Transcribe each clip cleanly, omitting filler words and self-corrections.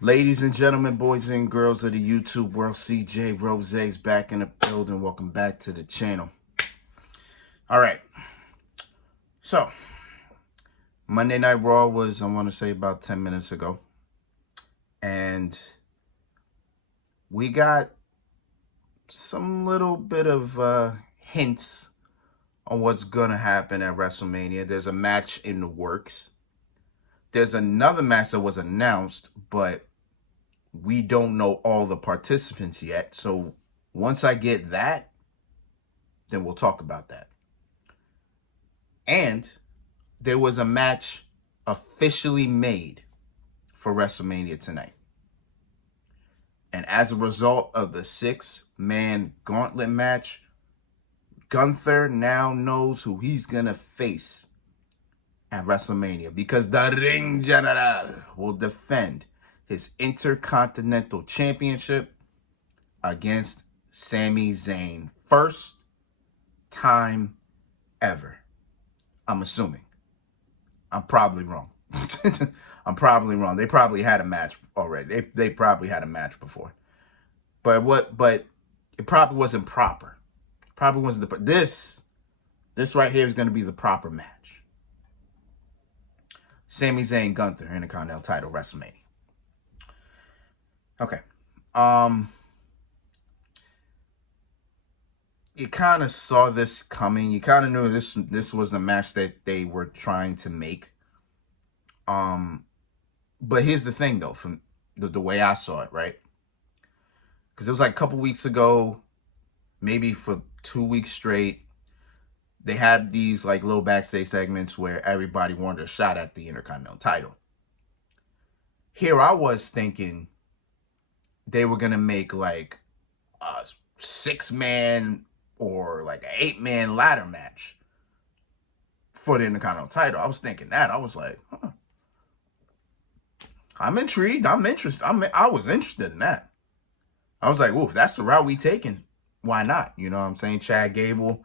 Ladies and gentlemen, boys and girls of the YouTube world, CJ Rose's back in the building. Welcome back to the channel. All right. So, Monday Night Raw was, I want to say, about 10 minutes ago. And we got some little bit of hints on what's going to happen at WrestleMania. There's a match in the works. There's another match that was announced, but we don't know all the participants yet. So once I get that, then we'll talk about that. And there was a match officially made for WrestleMania tonight. And as a result of the 6-man gauntlet match, Gunther now knows who he's going to face at WrestleMania because the Ring General will defend his Intercontinental Championship against Sami Zayn. First time ever. I'm assuming. I'm probably wrong. I'm probably wrong. They probably had a match already. They probably had a match before. But it probably wasn't proper. Probably wasn't this right here is going to be the proper match. Sami Zayn, Gunther, Intercontinental title, WrestleMania. Okay. You kind of saw this coming. You kind of knew this was the match that they were trying to make. But here's the thing, though, from the way I saw it, right? Because it was like a couple weeks ago, maybe for 2 weeks straight, they had these like little backstage segments where everybody wanted a shot at the Intercontinental title. Here I was thinking they were going to make like a 6-man or like an 8-man ladder match for the Intercontinental title. I was thinking that. I was like, huh. I'm intrigued. I'm interested. I was interested in that. I was like, ooh, if that's the route we taking, why not? You know what I'm saying? Chad Gable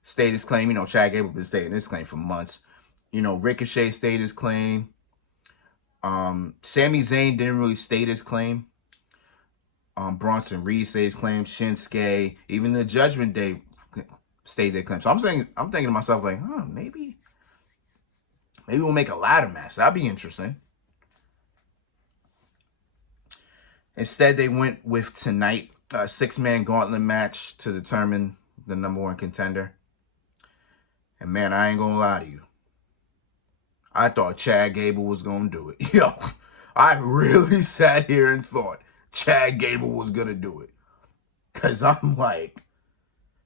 stated his claim. You know, Chad Gable been stating his claim for months. You know, Ricochet stated his claim. Sami Zayn didn't really state his claim. Bronson Reed stated his claim. Shinsuke, even the Judgment Day stated their claim. So I'm thinking to myself like, maybe we'll make a ladder match. That'd be interesting. Instead, they went with tonight a 6-man gauntlet match to determine the #1 contender. And man, I ain't gonna lie to you. I thought Chad Gable was gonna do it. Yo, I really sat here and thought Chad Gable was gonna do it. Cause I'm like,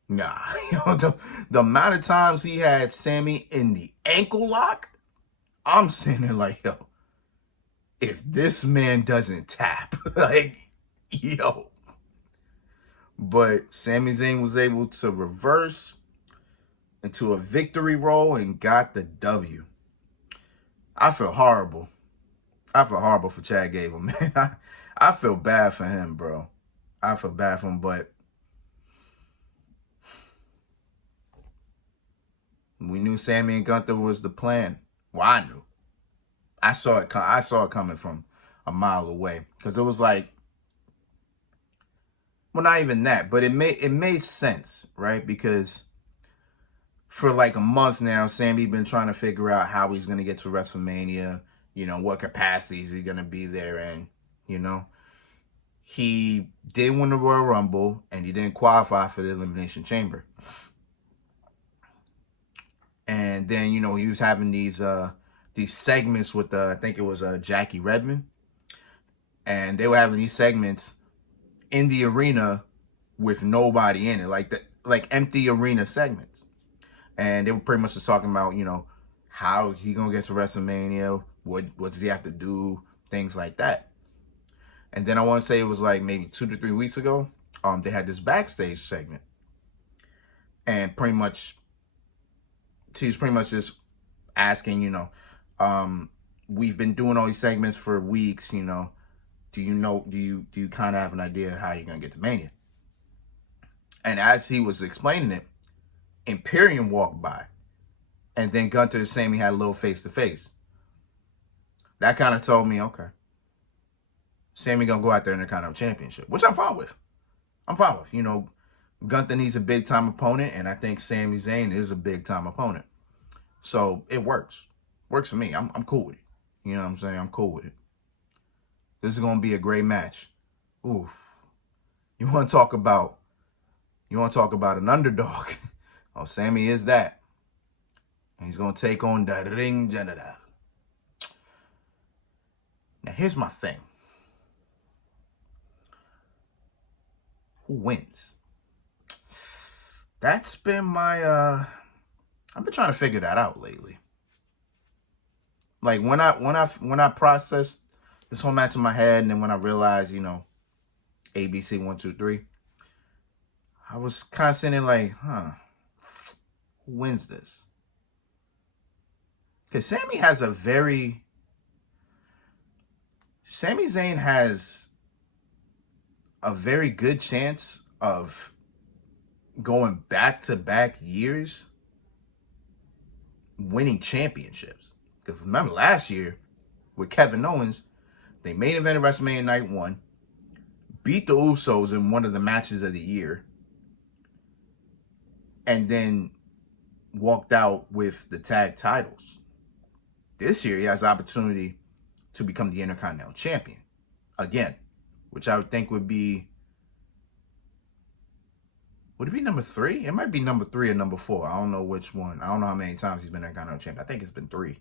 nah. The amount of times he had Sami in the ankle lock, I'm sitting there like, yo, if this man doesn't tap, like, yo. But Sami Zayn was able to reverse into a victory roll and got the W. I feel horrible. I feel horrible for Chad Gable, man. I feel bad for him, bro. I feel bad for him, but we knew Sami and Gunther was the plan. Well, I knew. I saw it coming from a mile away because it was like, well, not even that, but it made sense, right? Because for like a month now, Sami been trying to figure out how he's gonna get to WrestleMania. You know, what capacity is he gonna be there in? You know, he did win the Royal Rumble and he didn't qualify for the Elimination Chamber. And then, you know, he was having these segments with I think it was Jackie Redmond, and they were having these segments in the arena with nobody in it, like empty arena segments. And they were pretty much just talking about, you know, how he gonna get to WrestleMania, what does he have to do, things like that. And then I want to say it was like maybe 2 to 3 weeks ago, they had this backstage segment, and pretty much he was pretty much just asking, you know, we've been doing all these segments for weeks, you know, do you kind of have an idea how you're gonna get to Mania? And as he was explaining it, Imperium walked by, and then Gunther and Sami had a little face to face. That kind of told me, okay, Sami gonna go out there in the Intercontinental Championship, which I'm fine with. I'm fine with. You know, Gunther needs a big time opponent, and I think Sami Zayn is a big time opponent. So it works. Works for me. I'm cool with it. You know what I'm saying? I'm cool with it. This is gonna be a great match. Ooh. You wanna talk about an underdog? Oh, Sami is that. And he's gonna take on the Ring General. Now here's my thing. Who wins? That's been my I've been trying to figure that out lately. Like when I processed this whole match in my head, and then when I realized, you know, ABC 1, 2, 3, I was kind of sitting there like, who wins this? Because Sami Zayn has a very good chance of going back-to-back years winning championships. Because remember last year with Kevin Owens, they main evented WrestleMania Night 1, beat the Usos in one of the matches of the year, and then walked out with the tag titles. This year, he has the opportunity to become the Intercontinental Champion again, which I would think would it be number 3? It might be number 3 or number 4. I don't know which one. I don't know how many times he's been Intercontinental Champion. I think it's been 3.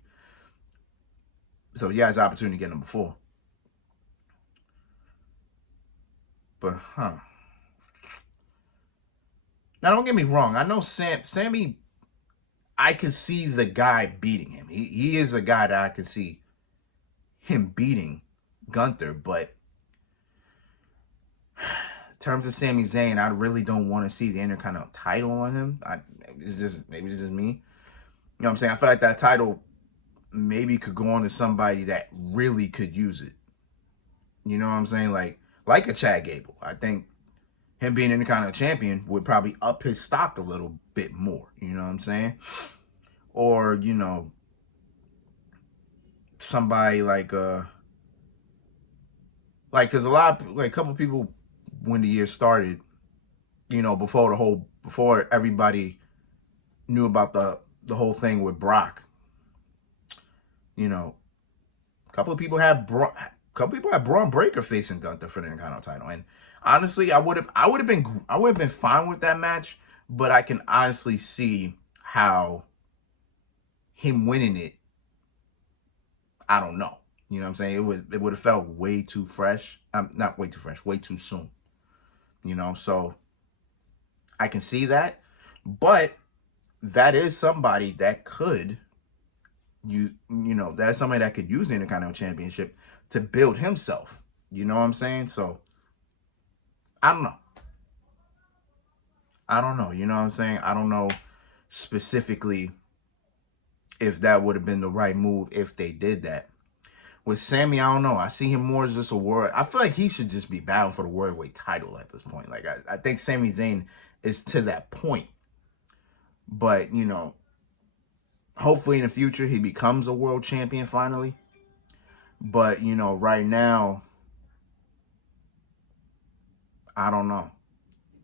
So he has the opportunity to get number 4. But, now, don't get me wrong. I know Sami, I could see the guy beating him. He is a guy that I could see him beating Gunther. But in terms of Sami Zayn, I really don't want to see the Intercontinental title on him. Maybe it's just me. You know what I'm saying? I feel like that title maybe could go on to somebody that really could use it. You know what I'm saying? Like a Chad Gable. I think him being Intercontinental Champion would probably up his stock a little bit more. You know what I'm saying? Or, you know, somebody like because a couple people when the year started, you know, before everybody knew about the whole thing with Brock, you know, a couple of people had Braun Breaker facing Gunther for the Intercontinental title, and honestly, I would have been fine with that match, but I can honestly see how him winning it, I don't know. You know what I'm saying? It would have felt way too fresh. Not way too fresh, way too soon. You know, so I can see that, but that is somebody that could that's somebody that could use the Intercontinental Championship to build himself. You know what I'm saying? So I don't know. You know what I'm saying? I don't know specifically if that would have been the right move if they did that. With Sami, I don't know. I see him more as just a world. I feel like he should just be battling for the worldwide title at this point. Like I think Sami Zayn is to that point. But, you know, hopefully in the future he becomes a world champion finally. But, you know, right now, I don't know.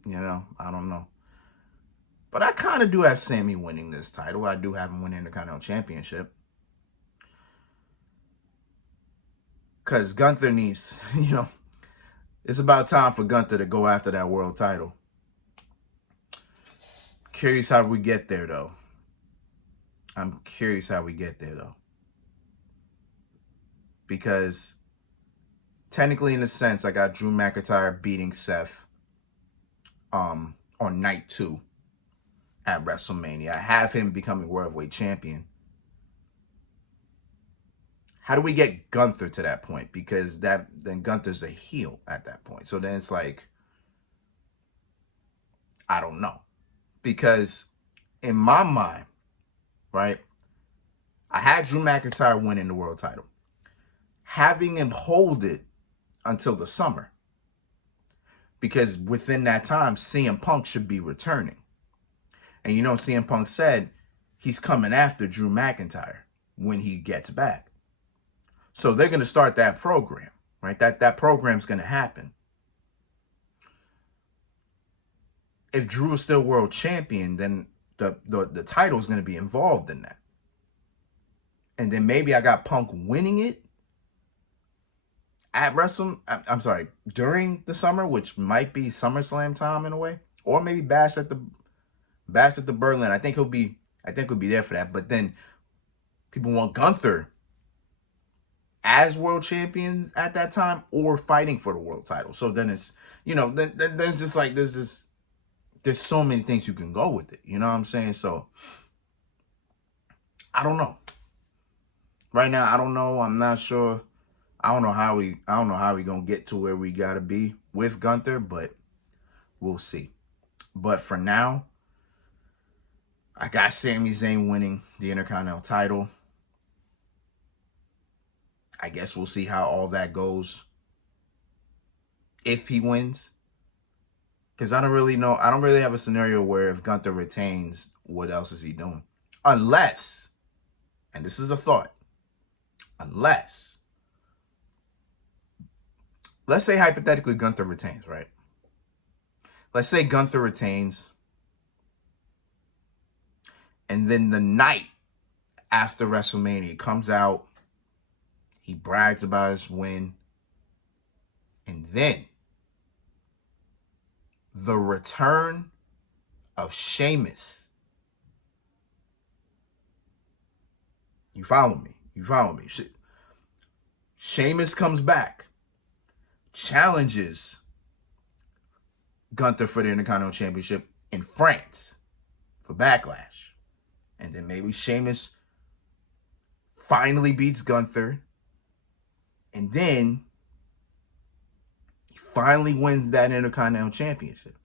You know, I don't know. But I kind of do have Sami winning this title. I do have him winning the Intercontinental Championship. Because Gunther needs, you know, it's about time for Gunther to go after that world title. Curious how we get there, though. I'm curious how we get there, though. Because technically, in a sense, I got Drew McIntyre beating Seth on night 2 at WrestleMania. I have him becoming worldwide champion. How do we get Gunther to that point? Because then Gunther's a heel at that point. So then it's like, I don't know. Because in my mind, right, I had Drew McIntyre winning the world title. Having him hold it until the summer. Because within that time, CM Punk should be returning. And you know, CM Punk said he's coming after Drew McIntyre when he gets back. So they're going to start that program. right? That program's going to happen. If Drew is still world champion, then the title is going to be involved in that. And then maybe I got Punk winning it at I'm sorry, during the summer, which might be SummerSlam time in a way, or maybe Bash at the Berlin. I think he'll be there for that. But then people want Gunther as world champion at that time or fighting for the world title. So then it's, then it's just like there's so many things you can go with it. You know what I'm saying? So I don't know. Right now, I don't know. I'm not sure. I don't know how we gonna get to where we gotta be with Gunther, but we'll see. But for now, I got Sami Zayn winning the Intercontinental title. I guess we'll see how all that goes if he wins. Because I don't really know. I don't really have a scenario where if Gunther retains, what else is he doing? Unless, and this is a thought, unless, let's say hypothetically Gunther retains, right? Let's say Gunther retains, and then the night after WrestleMania comes out, he brags about his win, and then the return of Sheamus. You follow me? Sheamus comes back, challenges Gunther for the Intercontinental Championship in France for Backlash. And then maybe Sheamus finally beats Gunther. And then he finally wins that Intercontinental Championship.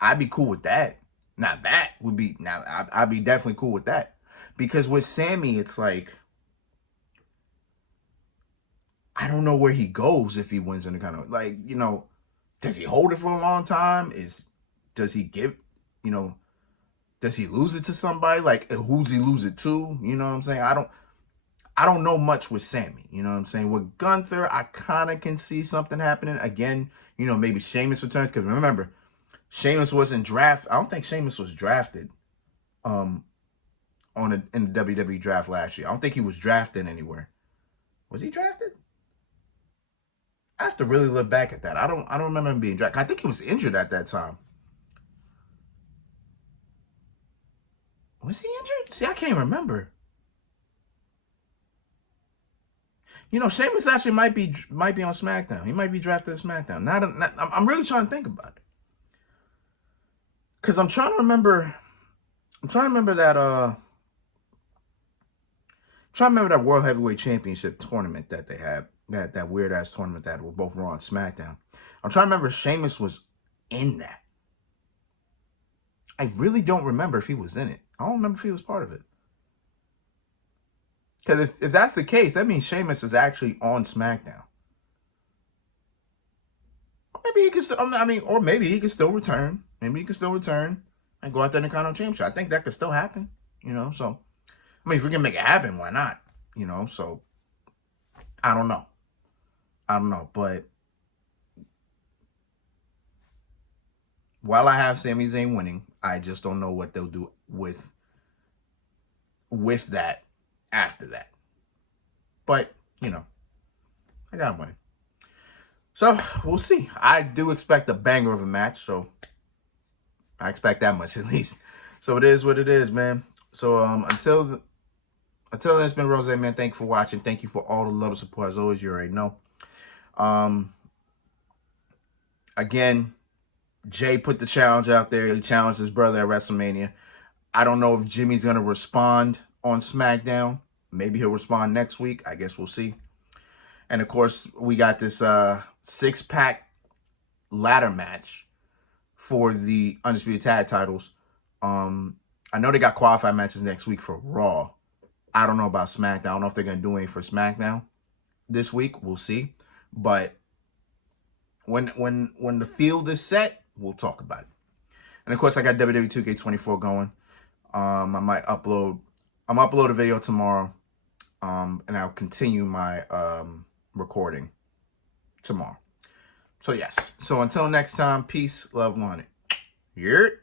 I'd be cool with that. I'd be definitely cool with that. Because with Sami, it's like, I don't know where he goes if he wins Intercontinental. Like, does he hold it for a long time? Does he lose it to somebody? Like, who's he lose it to? You know what I'm saying? I don't know much with Sami. You know what I'm saying? With Gunther, I kind of can see something happening. Again, maybe Sheamus returns. Because remember, Sheamus wasn't drafted. I don't think Sheamus was drafted in the WWE draft last year. I don't think he was drafted anywhere. Was he drafted? I have to really look back at that. I don't remember him being drafted. I think he was injured at that time. Was he injured? See, I can't remember. Sheamus actually might be on SmackDown. He might be drafted to SmackDown. I'm really trying to think about it. Because I'm trying to remember that World Heavyweight Championship tournament that they had. That weird ass tournament that were both Raw and SmackDown. I'm trying to remember if Sheamus was in that. I really don't remember if he was in it. I don't remember if he was part of it. Because if that's the case, that means Sheamus is actually on SmackDown. Or maybe he can still. Or maybe he can still return. Maybe he can still return and go out there in the Intercontinental Championship. I think that could still happen. So if we can make it happen, why not? So I don't know. But while I have Sami Zayn winning, I just don't know what they'll do with that after that. But, I got him winning. So, we'll see. I do expect a banger of a match, so I expect that much at least. So, it is what it is, man. So, until then, it's been Rose, man. Thank you for watching. Thank you for all the love and support. As always, you already know. Again, Jay put the challenge out there. He challenged his brother at WrestleMania. I don't know if Jimmy's going to respond on SmackDown. Maybe he'll respond next week. I guess we'll see. And, of course, we got this 6-pack ladder match for the Undisputed Tag titles. I know they got qualified matches next week for Raw. I don't know about SmackDown. I don't know if they're going to do anything for SmackDown this week. We'll see. But when the field is set, we'll talk about it. And, of course, I got WWE 2K24 going. I might upload a video tomorrow. And I'll continue my recording tomorrow. So yes. So until next time, peace, love, wanted. Yurt.